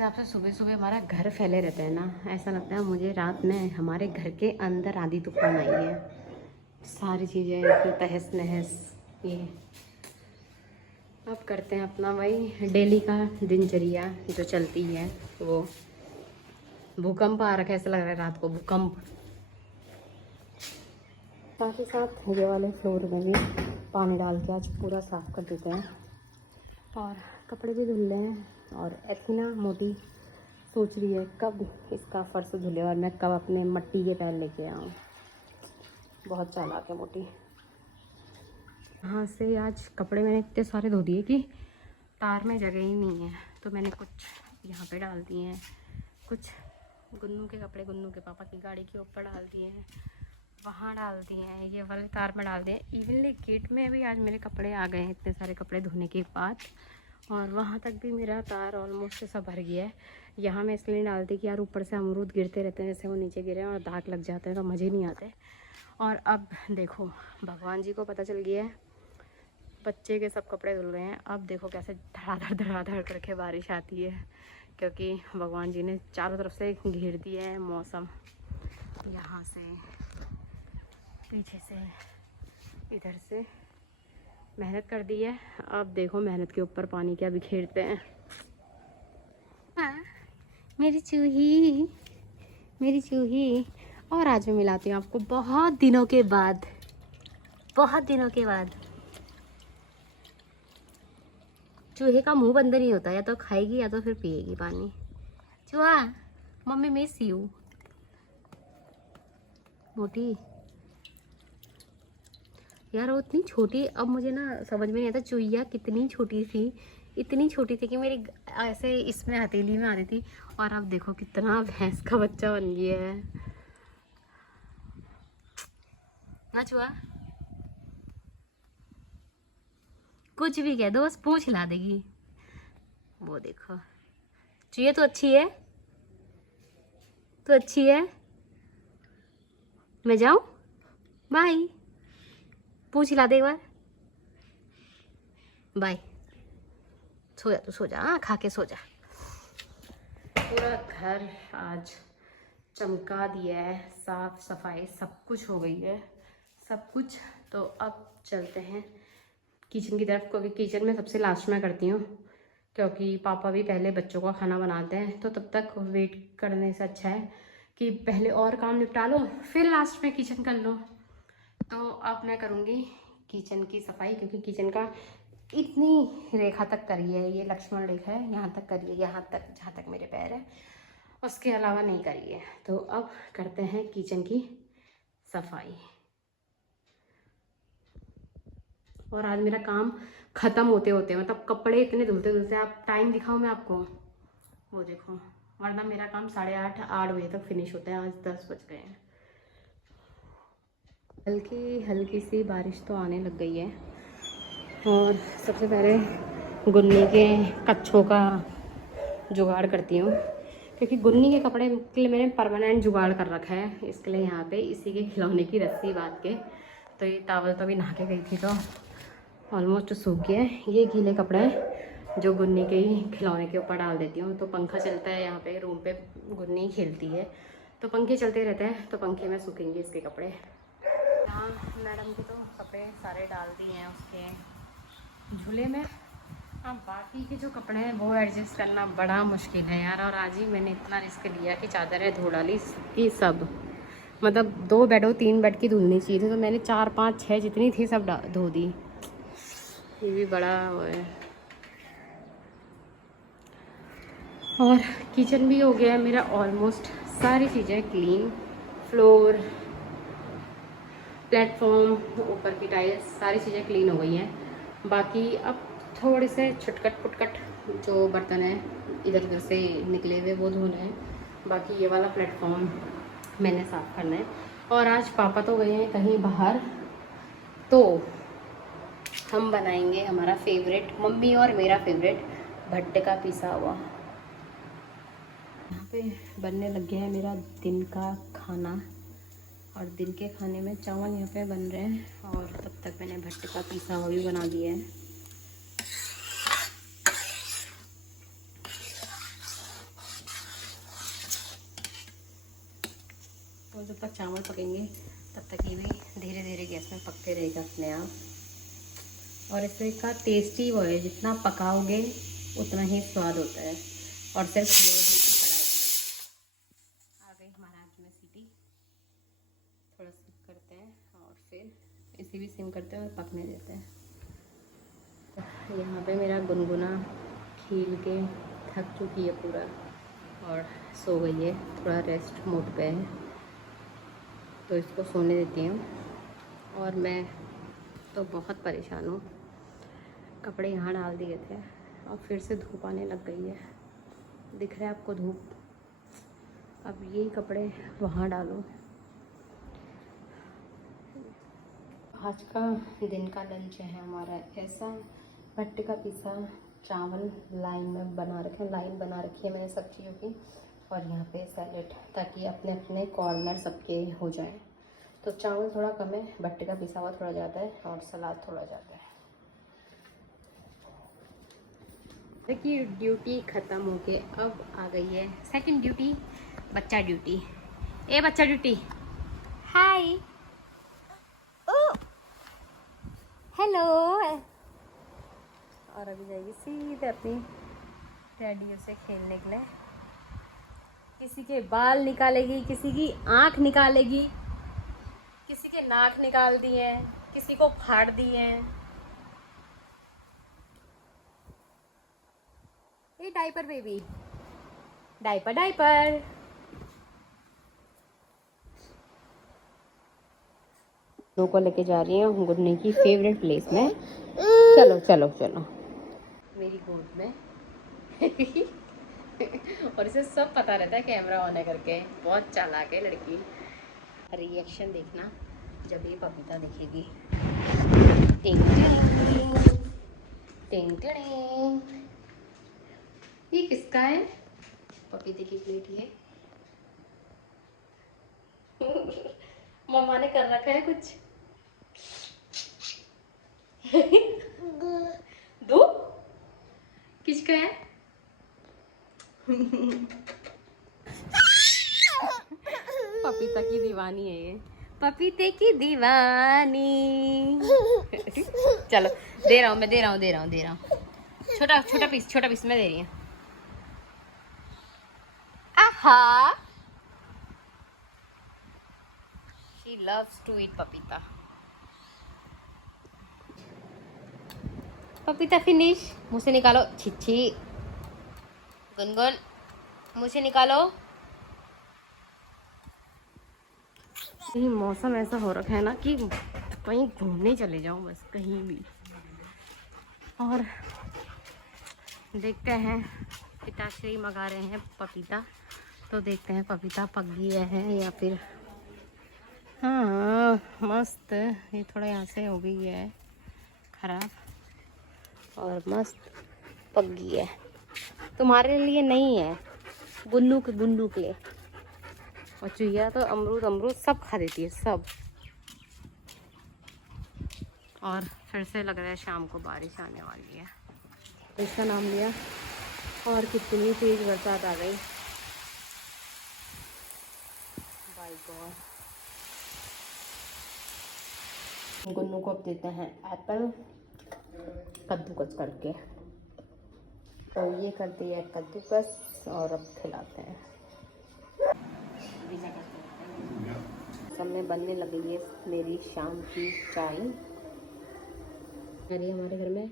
हिसाब से सुबह सुबह हमारा घर फैले रहता है ना, ऐसा लगता है मुझे रात में हमारे घर के अंदर आंधी तूफान आई है। सारी चीज़ें तहस नहस। ये अब करते हैं अपना वही डेली का दिनचर्या जो चलती है वो। भूकंप आ रखा है, ऐसा लग रहा है रात को भूकंप। साथ ही साथ ये वाले फ्लोर में भी पानी डाल के आज पूरा साफ़ कर देते हैं और कपड़े भी धुल रहे हैं। और एथीना मोटी सोच रही है कब इसका फर्श धुले और मैं कब अपने मट्टी के पैर लेके आऊँ। बहुत चालाक है मोटी। यहाँ से आज कपड़े मैंने इतने सारे धो दिए कि तार में जगह ही नहीं है, तो मैंने कुछ यहाँ पे डाल दिए हैं, कुछ गुन्नू के कपड़े गुन्नू के पापा की गाड़ी के ऊपर डाल दिए हैं, वहाँ डाल दिए हैं, ये वाले तार में डाल दिए। इवनली गेट में भी आज मेरे कपड़े आ गए हैं इतने सारे कपड़े धोने के बाद, और वहाँ तक भी मेरा तार ऑलमोस्ट सब भर गया है। यहाँ मैं इसलिए डालती कि यार ऊपर से अमरूद गिरते रहते हैं, जैसे वो नीचे गिरे और दाग लग जाते हैं तो मज़े नहीं आते। और अब देखो भगवान जी को पता चल गया है बच्चे के सब कपड़े धुल रहे हैं। अब देखो कैसे धड़ाधड़ करके बारिश आती है, क्योंकि भगवान जी ने चारों तरफ से घेर दिया है मौसम। यहाँ से पीछे से इधर से मेहनत कर दी है। अब देखो मेहनत के ऊपर पानी क्या बिखेरते हैं। हाँ, मेरी चूही, मेरी चूही। और आज मैं मिलाती हूँ आपको बहुत दिनों के बाद, बहुत दिनों के बाद। चूहे का मुंह बंद नहीं होता, या तो खाएगी या तो फिर पिएगी पानी। चूहा मम्मी मिस यू। मोटी यार वो इतनी छोटी, अब मुझे ना समझ में नहीं आता चूहिया कितनी छोटी थी। इतनी छोटी थी कि मेरी ऐसे इसमें हथेली में आती थी, और अब देखो कितना भैंस का बच्चा बन गया है ना। चूहा कुछ भी कह दो बस पूंछ हिला देगी। वो देखो चूहिया तो अच्छी है, तो अच्छी है। मैं जाऊं? बाय। पूछ हिला दे एक बार। बाय। सो जा, तू सो जा, हाँ खा के सो जा। पूरा घर आज चमका दिया है, साफ सफाई सब कुछ हो गई है, सब कुछ। तो अब चलते हैं किचन की तरफ, क्योंकि किचन में सबसे लास्ट में करती हूँ, क्योंकि पापा भी पहले बच्चों का खाना बनाते हैं। तो तब तक वेट करने से अच्छा है कि पहले और काम निपटा लो फिर लास्ट में किचन कर लो। तो अब मैं करूँगी किचन की सफाई, क्योंकि किचन का इतनी रेखा तक करी है, ये लक्ष्मण रेखा है, यहाँ तक करी है, यहाँ तक जहाँ तक मेरे पैर है, उसके अलावा नहीं करी है। तो अब करते हैं किचन की सफाई। और आज मेरा काम ख़त्म होते होते, मतलब कपड़े इतने धुलते धुलते, आप टाइम दिखाऊँ मैं आपको, वो देखो, वरना मेरा काम 8:30 बजे तक फिनिश होता है। आज 10 बज गए हैं। हल्की हल्की सी बारिश तो आने लग गई है, और सबसे पहले गुन्नी के कच्छों का जुगाड़ करती हूँ, क्योंकि गुन्नी के कपड़े के लिए मैंने परमानेंट जुगाड़ कर रखा है। इसके लिए यहाँ पे इसी के खिलौने की रस्सी बांध के, तो ये टावल तो अभी नहा के गई थी तो ऑलमोस्ट सूख गया है। ये गीले कपड़े जो गुन्नी के ही खिलौने के ऊपर डाल देती हूँ। तो पंखा चलता है यहाँ पे रूम पे, गुन्नी खेलती है तो पंखे चलते रहते हैं, तो पंखे में सूखेंगे इसके कपड़े। यहाँ मैडम के तो कपड़े सारे डाल दिए हैं उसके झूले में। अब बाकी के जो कपड़े हैं वो एडजस्ट करना बड़ा मुश्किल है यार। और आज ही मैंने इतना रिस्क लिया कि चादरें धो डाली की सब, मतलब 2 बेड और 3 बेड की धुलनी चाहिए थी, तो मैंने 4 5 6 जितनी थी सब धो दी। ये भी बड़ा वो है। और किचन भी हो गया है मेरा ऑलमोस्ट, सारी चीज़ें क्लीन, फ्लोर, प्लेटफॉर्म, ऊपर की टाइल्स, सारी चीज़ें क्लीन हो गई हैं। बाकी अब थोड़े से छुटकट पुटकट जो बर्तन हैं इधर उधर से निकले हुए वो धोने हैं। बाकी ये वाला प्लेटफॉर्म मैंने साफ़ करना है। और आज पापा तो गए हैं कहीं बाहर, तो हम बनाएंगे हमारा फेवरेट, मम्मी और मेरा फेवरेट भट्टे का पिसा हुआ। यहाँ पे बनने लग गया है मेरा दिन का खाना, और दिन के खाने में चावल यहाँ पे बन रहे हैं, और तब तक मैंने भट्टे का पिसा हुआ भी बना दिया है। तो जब तक चावल पकेंगे तब तक ये भी धीरे धीरे गैस में पकते रहेगा अपने आप। और इसका टेस्ट ही वो है, जितना पकाओगे उतना ही स्वाद होता है। और सिर्फ लोहे की कढ़ाई में। आ गई हमारा आँच में सीटी, थोड़ा सिम करते हैं और फिर इसी भी सिम करते हैं और पकने देते हैं। यहाँ पे मेरा गुनगुना खील के थक चुकी है पूरा और सो गई है, थोड़ा रेस्ट मोड पे है, तो इसको सोने देती हूँ। और मैं तो बहुत परेशान हूँ, कपड़े यहाँ डाल दिए थे और फिर से धूप आने लग गई है। दिख रहा है आपको धूप? अब ये कपड़े वहाँ डालो। आज का दिन का लंच है हमारा ऐसा, भट्टे का पिसा चावल लाइन में बना रखे, लाइन बना रखी है मैंने सब्जियों की, और यहाँ पे सैलेड, ताकि अपने अपने कॉर्नर सबके हो जाए। तो चावल थोड़ा कम है, भट्टे का पिसा हुआ थोड़ा ज़्यादा है और सलाद थोड़ा ज़्यादा है। देखिए ड्यूटी ख़त्म हो के अब आ गई है सेकंड ड्यूटी, बच्चा ड्यूटी। ए बच्चा ड्यूटी, हाय, हेलो। और अभी जाएगी सीधे अपनी डैडियों से खेलने के लिए। किसी के बाल निकालेगी, किसी की आँख निकालेगी, किसी के नाक निकाल दिए हैं, किसी को फाड़ दिए हैं। ये डायपर बेबी, डायपर डायपर। को लेके जा रही हूँ गुन्ने की फेवरेट प्लेस में। चलो चलो चलो मेरी गोद में। और इसे सब पता रहता है कैमरा ऑन है करके, बहुत चालाक है लड़की। रिएक्शन देखना जब ये पपीता दिखेगी। टिंग टिंग टिंग टिंग। ये किसका है? पपीते की प्लेट ये। मम्मा ने कर रखा है कुछ। दो किसका है? पपीता की दीवानी है ये, पपीते की दीवानी। चलो दे रहा हूँ मैं, दे रहा हूँ। छोटा छोटा पीस मैं दे रही हूँ। आहा, she loves to eat पपीता। पपीता फिनिश, मुँह से निकालो। छिछी गुनगुन, मुँह से निकालो। ये मौसम ऐसा हो रखा है ना कि कहीं घूमने चले जाऊं बस, कहीं भी। और देखते हैं, पिताश्री मंगा रहे हैं पपीता, तो देखते हैं पपीता पक गया है या फिर। हाँ मस्त, ये थोड़ा यहाँ से हो गई है खराब और मस्त पक गई है। तुम्हारे लिए नहीं है, गुन्नू के लिए। और चुहिया तो अमरूद सब खा देती है सब। और फिर से लग रहा है शाम को बारिश आने वाली है, तो इसका नाम लिया। और कितनी तेज बरसात आ गई, बाय गॉड। गुन्नू को अब देते हैं एप्पल कद्दूकस करके, तो ये करती है कद्दूकस और अब खिलाते हैं। सब में बनने लगी है मेरी शाम की चाय। अरे हमारे घर में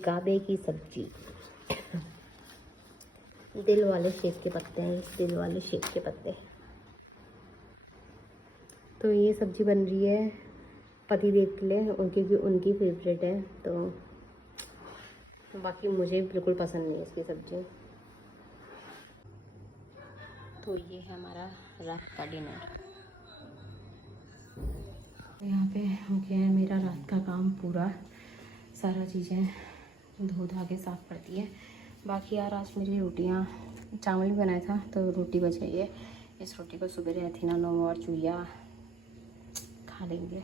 गाबे की सब्जी, दिल वाले शेप के पत्ते हैं, दिल वाले शेप के पत्ते। तो ये सब्जी बन रही है पति देव के लिए, क्योंकि उनकी फेवरेट है। तो बाकी मुझे बिल्कुल पसंद नहीं है इसकी सब्जी। तो ये है हमारा रात का डिनर। यहाँ पे हो गया है मेरा रात का काम पूरा, सारा चीज़ें धो धा के साफ़ करती है। बाकी यार आज मेरी रोटियाँ, चावल भी बनाया था तो रोटी बच गई है। इस रोटी को सुबह रहती ना नो और चूहिया खा लेंगे।